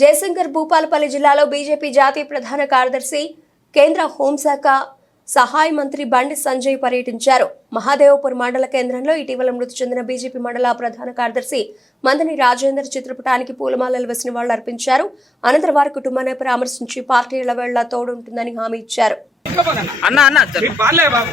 జయశంకర్ భూపాలపల్లి జిల్లాలో బీజేపీ జాతీయ ప్రధాన కార్యదర్శి కేంద్ర హోంశాఖ సహాయ మంత్రి బండి సంజయ్ పర్యటించారు. మహాదేవపూర్ మండల కేంద్రంలో ఇటీవల మృతి చెందిన బీజేపీ మండల ప్రధాన కార్యదర్శి మందని రాజేందర్ చిత్రపటానికి పూలమాలలు వేసిన వాళ్ళు అర్పించారు. అనంతరం వారి కుటుంబాన్ని పరామర్శించి పార్టీల వేళ్ళ తోడుంటుందని హామీ ఇచ్చారు. అన్న అన్న మీకు బాలే బాబు.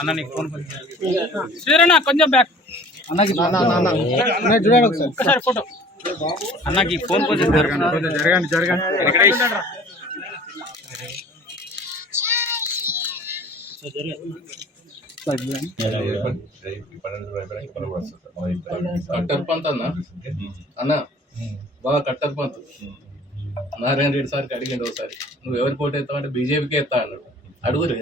అన్న నీకు ఫోన్ శ్రీరణ కొంచెం బ్యాక్ ఒక్కసారి ఫోటో. అన్నకి ఫోన్ కొంచెం జరగండి. జరగండి కట్టర్ పంత్ అన్న? అన్న బాగా కట్టర్ పంత్. నారాయణ రెడ్డి సార్కి అడిగిండు ఒకసారి. నువ్వు ఎవరు పోటీ ఎత్తావు అంటే బీజేపీకి ఎత్తా అన్నాడు. అడుగురు.